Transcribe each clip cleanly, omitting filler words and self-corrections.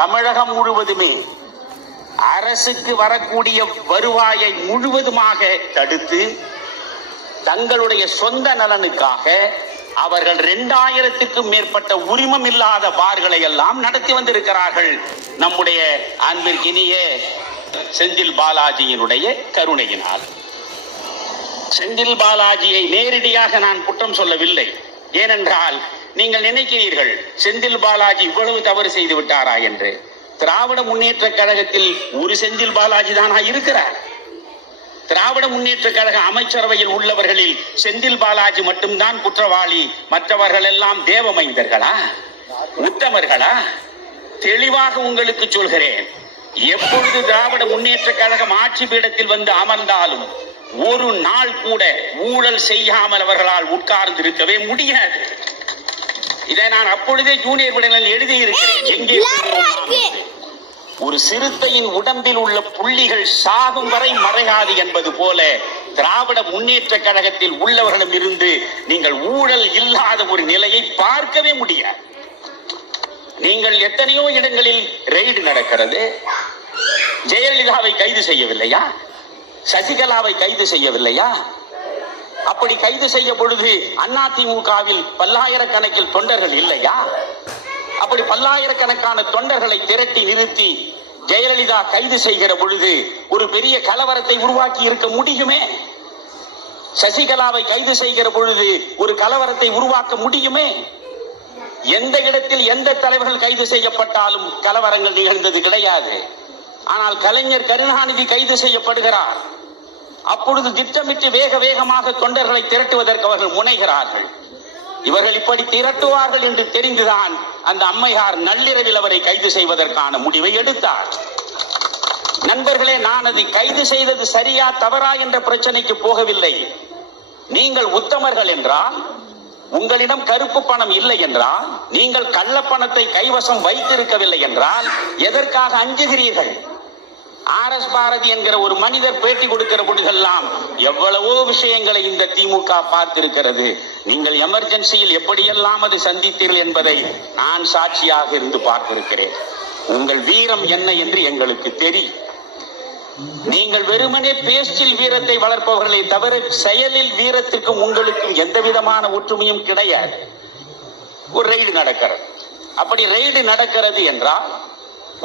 தமிழகம் முழுவதுமே அரசுக்கு வரக்கூடிய வருவாயை முழுவதுமாக தடுத்து தங்களுடைய சொந்த நலனுக்காக அவர்கள் 2000க்கும் மேற்பட்ட உரிமம் இல்லாத பார்களை எல்லாம் நடத்தி வந்திருக்கிறார்கள். நம்முடைய அன்பிற்கினிய செந்தில் பாலாஜியினுடைய கருணையினால். செந்தில் பாலாஜியை நேரடியாக நான் குற்றம் சொல்லவில்லை. ஏனென்றால் நீங்கள் நினைக்கிறீர்கள் செந்தில் பாலாஜி இவ்வளவு தவறு செய்து விட்டாரா என்று. திராவிட முன்னேற்ற கழகத்தில் ஒரு செந்தில் பாலாஜி தானா இருக்கிறார்? திராவிட முன்னேற்ற கழக அமைச்சரவையில் உள்ளவர்களில் செந்தில் பாலாஜி மட்டும்தான் குற்றவாளி, மற்றவர்கள் எல்லாம் தேவமைந்தர்களா, உத்தமர்களா? தெளிவாக உங்களுக்கு சொல்கிறேன், எப்பொழுது திராவிட முன்னேற்ற கழகம் ஆட்சி பீடத்தில் வந்து அமர்ந்தாலும் ஒரு நாள் கூட ஊழல் செய்யாமல் அவர்களால் உட்கார்ந்து இருக்கவே முடியாது. இதை நான் அப்பொழுதே ஜூனியர் விடலில் எழுதியிருக்கிறேன். எங்கே ஒரு சிறுத்தையின் உடம்பில் உள்ள புள்ளிகள் சாகும் வரை மறையாது என்பது போல திராவிட முன்னேற்ற கழகத்தில் உள்ளவர்களும் இருந்து நீங்கள் ஊழல் இல்லாத ஒரு நிலையை பார்க்கவே முடியாது. நீங்கள் எத்தனையோ இடங்களில் ரெய்டு நடக்கிறது. ஜெயலலிதாவை கைது செய்யவில்லையா? சசிகலாவை கைது செய்யவில்லையா? அப்படி கைது செய்ய பொழுது அதிமுகவில் பல்லாயிரக்கணக்கில் தொண்டர்கள் இல்லையா? அப்படி பல்லாயிரக்கணக்கான தொண்டர்களை திரட்டி நிறுத்தி ஜெயலலிதா கைது செய்கிற பொழுது ஒரு பெரிய கலவரத்தை உருவாக்கி இருக்க முடியுமே? சசிகலாவை கைது செய்கிற பொழுது ஒரு கலவரத்தை உருவாக்க முடியுமே? எந்த இடத்தில் எந்த தலைவர்கள் கைது செய்யப்பட்டாலும் கலவரங்கள் நிகழ்ந்தது கிடையாது. ஆனால் கலைஞர் கருணாநிதி கைது செய்யப்படுகிறார். அப்பொழுது திட்டமிட்டு வேக வேகமாக தொண்டர்களை திரட்டுவதற்கு அவர்கள் முனைகிறார்கள். இவர்கள் இப்படி திரட்டுவார்கள் என்று தெரிந்துதான் அந்த அம்மையார் நள்ளிரவில் அவரை கைது செய்வதற்கான முடிவை எடுத்தார். நண்பர்களே, நான் அதை கைது செய்தது சரியா தவறா என்ற பிரச்சனைக்கு போகவில்லை. நீங்கள் உத்தமர்கள் என்றால், உங்களிடம் கருப்பு பணம் இல்லை என்றால், நீங்கள் கள்ளப்பணத்தை கைவசம் வைத்திருக்கவில்லை என்றால் எதற்காக அஞ்சுகிறீர்கள்? RS பாரதி என்கிற ஒரு மனிதர் பேட்டி கொடுக்கிற பொழுதெல்லாம் எவ்வளவோ விஷயங்களை இந்த திமுக பார்த்திருக்கிறது. நீங்கள் எமர்ஜென்சியில் எப்படியெல்லாம் அதை சந்தித்தீர்கள் என்பதை நான் சாட்சியாக இருந்து பார்த்திருக்கிறேன். உங்கள் வீரம் என்ன என்று எங்களுக்கு தெரியும். நீங்கள் வெறுமனே பேச்சில் வீரத்தை வளர்ப்பவர்களை தவிர செயலில் வீரத்திற்கும் உங்களுக்கும் எந்த விதமான ஒற்றுமையும் கிடையாது. ஒரு ரெய்டு நடக்கிறது. அப்படி ரெய்டு நடக்கிறது என்றால்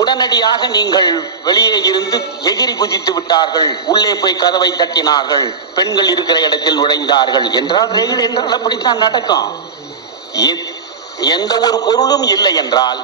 உடனடியாக நீங்கள் வெளியே இருந்து எகிரி குதித்து விட்டார்கள், உள்ளே போய் கதவை தட்டினார்கள், பெண்கள் இருக்கிற இடத்தில் நுழைந்தார்கள் என்றால் ரெய்டு என்றால் அப்படித்தான் நடக்கும். எந்த ஒரு பொருளும் இல்லை என்றால்